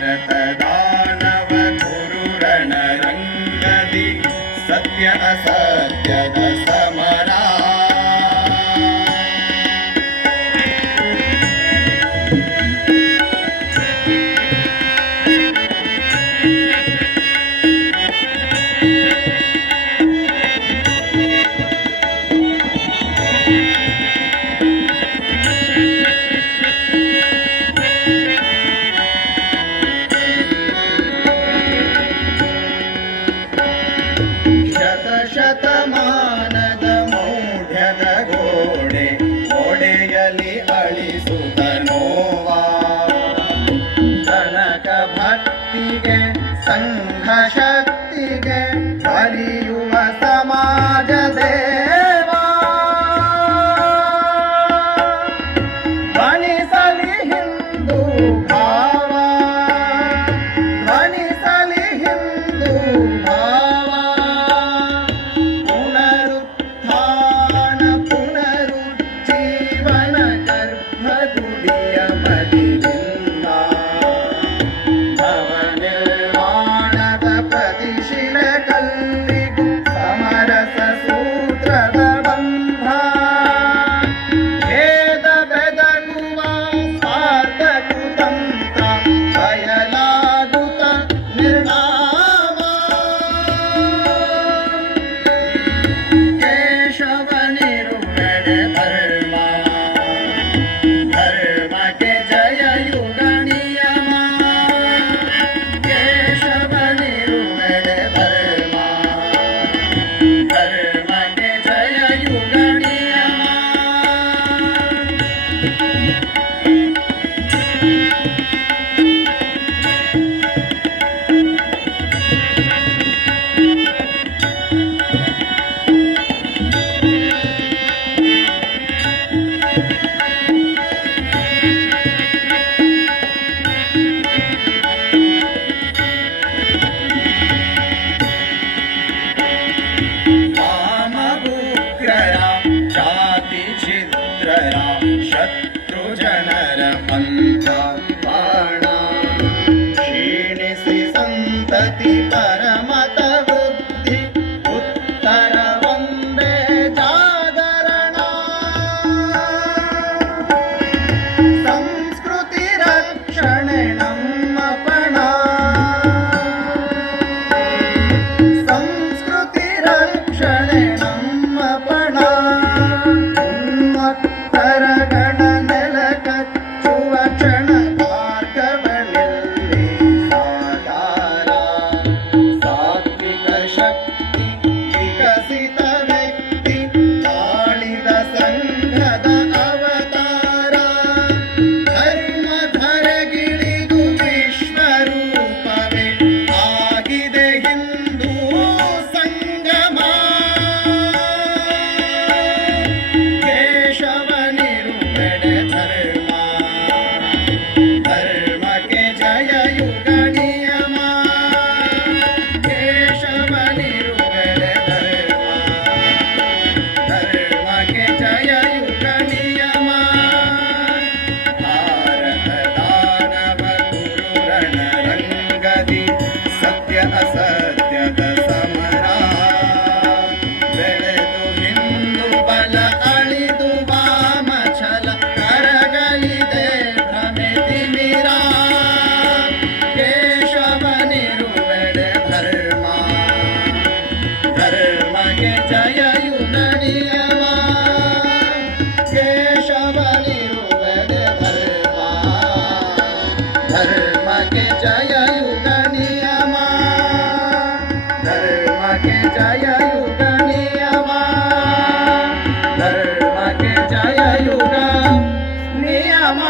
ದಾನವ ಗುರುರಣರಂಗದಿ ಸತ್ಯ ಅಸತ್ಯದ ಸಮರ ಶತಮಾನದ ಮೌಢ್ಯದ ಗೋಡೆ ಗೋಡೆಯಲ್ಲಿ ಅಳಿಸುತ್ತ ನೋವಾ ಕನಕ ಭಕ್ತಿಗೆ ಸಂಘ ಶಕ್ತಿಗೆ ಕಲಿಯುವ ಸಮಾಜ ದೇವಾ ಧ್ವನಿಸಲಿ ಹಿಂದೂ ಭಾವ ಧ್ವನಿಸಲಿ ಹಿಂದೂ ಭಾವ ಶತ್ರು ಜನರ ಪಂಥ ಬಾಣ ಕ್ಷೀಣಿಸಿ ಸಂತತಿ ಪರಮತ ಬುದ್ಧಿ ಉತ್ತರ ಒಂದೇ ಜಾಗರಣ ಸಂಸ್ಕೃತಿ ರಕ್ಷಣೆ ನಮ್ಮ ಪಣ ಸಂಸ್ಕೃತಿ ರಕ್ಷಣೆ ನಮ್ಮ ಪಣ ತರಗಣ ನೆಲ ಕಚ್ಚುವ ಕ್ಷಣ ಮಾರ್ಗವನೆಲ್ಲಿ ಸಾಕಾರ ಸಾತ್ವಿಕ ಶಕ್ತಿ ವಿಕಸಿತ ವ್ಯಕ್ತಿ ತಾಳಿದ ಸಂಘದ ಅವತಾರ ಧರ್ಮ ಧರೆಗಿಳಿದು ವಿಶ್ವರೂಪವೇ ಆಗಿದೆ ಹಿಂದೂ ಸಂಗಮ ಧರ್ಮಕ್ಕೆ ಜಯ ಯುಗ ನಿಯಮ ಕೇಶವನಿರುವೆಡೆ ಧರ್ಮ ಧರ್ಮಕ್ಕೆ ಜಯ ಯುಗ ನಿಯಮ ಭಾರತ ದಾನವ ಗುರುರಣರಂಗದಿ ಸತ್ಯ ಅಸತ್ಯದ ಸಮರ ಬೆಳೆದು ಹಿಂದೂ ಬಲ ಅಳಿದು ವಾಮ ಛಲ ಕರಗಲಿದೆ ಧರ್ಮಕ್ಕೆ ಜಯ ಯುಗ ನಿಯಮ ಕೇಶವನಿರುವೆಡೆ ಧರ್ಮ ಧರ್ಮಕ್ಕೆ ಜಯ ಯುಗ ನಿಯಮ ಧರ್ಮಕ್ಕೆ ಜಯ ಯುಗ ನಿಯಮ ಧರ್ಮಕ್ಕೆ ಜಯ ಯುಗ ನಿಯಮ